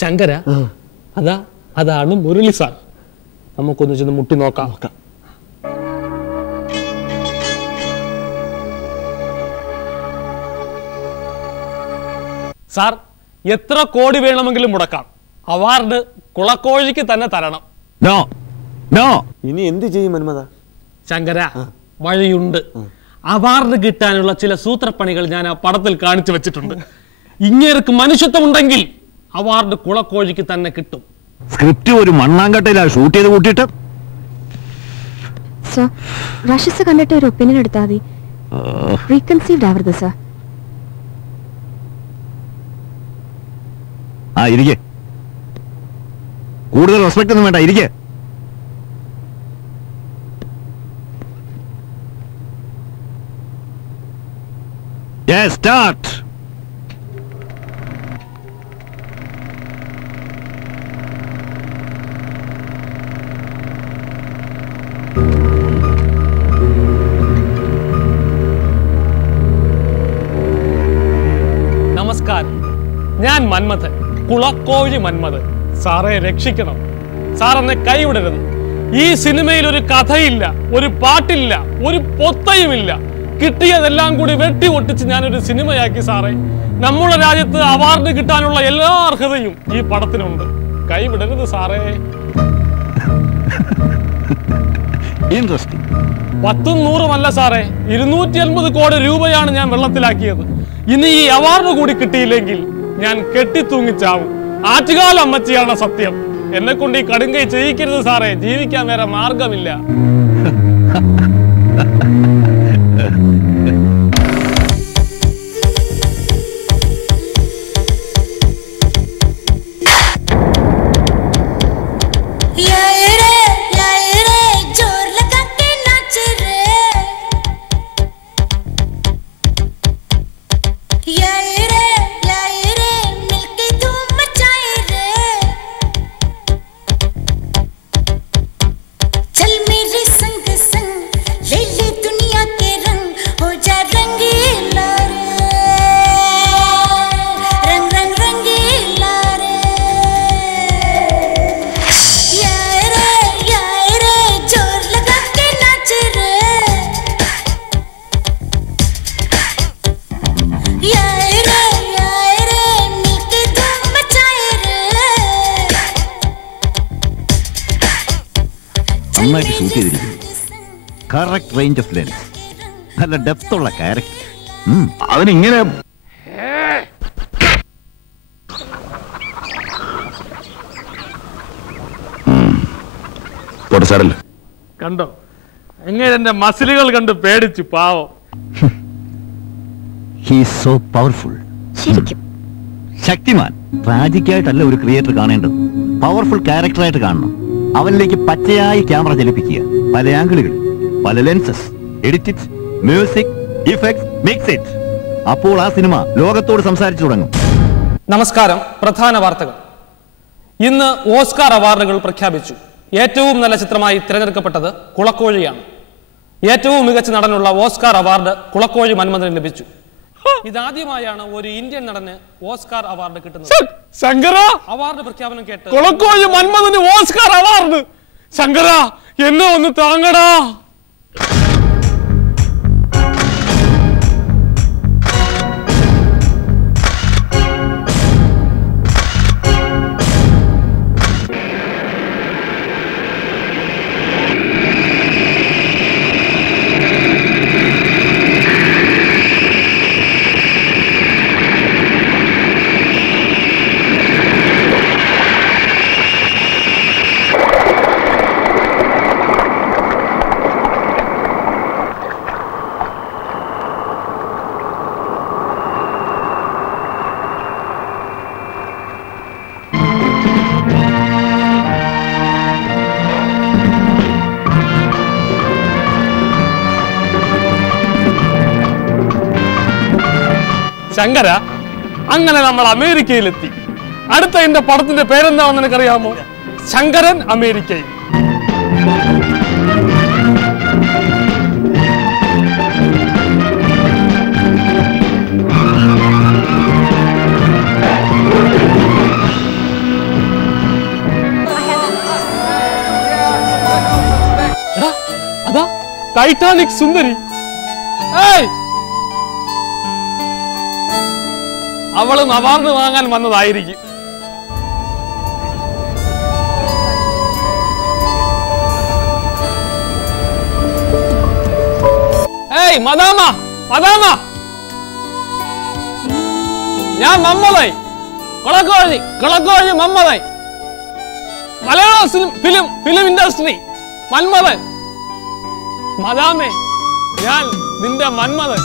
ശങ്കര, അതാണ് മുരളി സാർ. നമുക്കൊന്ന് ചെന്ന് മുട്ടി നോക്കാം. സാർ, എത്ര കോടി വേണമെങ്കിലും മുടക്കാം. അവാർഡ് കുളക്കോഴിക്ക് തന്നെ തരണം. ഇനി എന്ത് ചെയ്യും മന്മഥ? ശങ്കര, വഴിയുണ്ട്. അവാർഡ് കിട്ടാനുള്ള ചില സൂത്രപ്പണികൾ ഞാൻ ആ പടത്തിൽ കാണിച്ചു വെച്ചിട്ടുണ്ട്. ഇങ്ങേർക്ക് മനുഷ്യത്വം ഉണ്ടെങ്കിൽ അവാർഡ് കുളക്കോഴിക്ക് തന്നെ കിട്ടും. സ്ക്രിപ്റ്റ് ഒരു മണ്ണാങ്കട്ടയിലാണ് ഷൂട്ട് ചെയ്ത് കൂട്ടിയിട്ട്. സർ, റഷസ് കണ്ടിട്ട് ഒരു ഒപ്പീനിയൻ എടുത്താൽ മതി. റീകൺസീവ്ഡ് ആവരുത് സർ. ഇരിക്കെ. കൂടുതൽ റെസ്പെക്ട് ഒന്നും വേണ്ട, ഇരിക്കെ. Yes, start. നമസ്കാരം, ഞാൻ മന്മഥൻ, കുളക്കോഴി മന്മഥൻ. സാറെ രക്ഷിക്കണം. സാർ എന്നെ കൈവിടരുത്. ഈ സിനിമയിൽ ഒരു കഥയില്ല, ഒരു പാട്ടില്ല, ഒരു പൊത്തയുമില്ല. കിട്ടിയതെല്ലാം കൂടി വെട്ടി ഒട്ടിച്ച് ഞാനൊരു സിനിമയാക്കി സാറേ. നമ്മുടെ രാജ്യത്ത് അവാർഡ് കിട്ടാനുള്ള എല്ലാ അർഹതയും ഈ പടത്തിനുണ്ട്. കൈവിടരുത് സാറേ. 10ഉം 100ഉമല്ല സാറേ, 250 കോടി രൂപയാണ് ഞാൻ വെള്ളത്തിലാക്കിയത്. ഇനി ഈ അവാർഡ് കൂടി കിട്ടിയില്ലെങ്കിൽ ഞാൻ കെട്ടിത്തൂങ്ങിച്ചാവും. ആറ്റുകാല അമ്മച്ചിയാണ് സത്യം. എന്നെ കൊണ്ട് ഈ കടുങ്കൈ ചെയ്യിക്കരുത് സാറേ. ജീവിക്കാൻ വേറെ മാർഗമില്ല. നന്നായിട്ട് ഷൂട്ട് ചെയ്തിരിക്കുന്നു. കറക്റ്റ് റേഞ്ച് ഓഫ് ലെൻസ്, നല്ല ഡെപ്ത് ഉള്ള ക്യാരക്ടർ. അവനിങ്ങനെ കണ്ടോ, എങ്ങനെ എന്റെ മസിലുകൾ കണ്ട് പേടിച്ചു പാവം. He is so powerful. ശരിക്കും ശക്തിമാൻ. ട്രാജിക്കായിട്ടല്ല ഒരു ക്രിയേറ്റർ കാണേണ്ടത്, പവർഫുൾ ക്യാരക്ടറായിട്ട് കാണണം. അവനിലേക്ക് പച്ചയായി ക്യാമറ ചലിപ്പിക്കുക. പല ആംഗിളുകൾ, പല lenses, edit it, music, effects, mix it. അപ്പോൾ ആ സിനിമ ലോകത്തോട് സംസാരിച്ചു തുടങ്ങും. നമസ്കാരം. പ്രധാന വാർത്തകൾ. ഇന്ന് ഓസ്കാർ അവാർഡുകൾ പ്രഖ്യാപിച്ചു. ഏറ്റവും നല്ല ചിത്രമായി തിരഞ്ഞെടുക്കപ്പെട്ടത് കുളക്കോഴിയാണ്. ഏറ്റവും മികച്ച നടനുള്ള ഓസ്കാർ അവാർഡ് കുളക്കോഴി മന്മഥന് ലഭിച്ചു. ഇതാദ്യമായാണ് ഒരു ഇന്ത്യൻ നടന് ഓസ്കാർ അവാർഡ് കിട്ടുന്നത്. ശങ്കര, അവാർഡ് പ്രഖ്യാപനം കേട്ട് കുളക്കോഴി മന്മഥന് ഓസ്കാർ അവാർഡ്. ശങ്കര, എന്നെ ഒന്ന് താങ്ങടാ. ശങ്കര, അങ്ങനെ നമ്മൾ അമേരിക്കയിലെത്തി. അടുത്ത എന്റെ പടത്തിന്റെ പേരെന്താണെന്ന് നിനക്കറിയാമോ? ശങ്കരൻ അമേരിക്കയിൽ. ടൈറ്റാനിക് സുന്ദരി. ഏയ്, അവളും അവാർഡ് വാങ്ങാൻ വന്നതായിരിക്കും. ഏയ് മദാമ, മദാമ, ഞാൻ മമ്മതായി, കൊളക്കോഴി മമ്മതായി, മലയാള ഫിലിം ഇൻഡസ്ട്രി മന്മഥൻ. മദാമേ, ഞാൻ നിന്റെ മന്മഥൻ.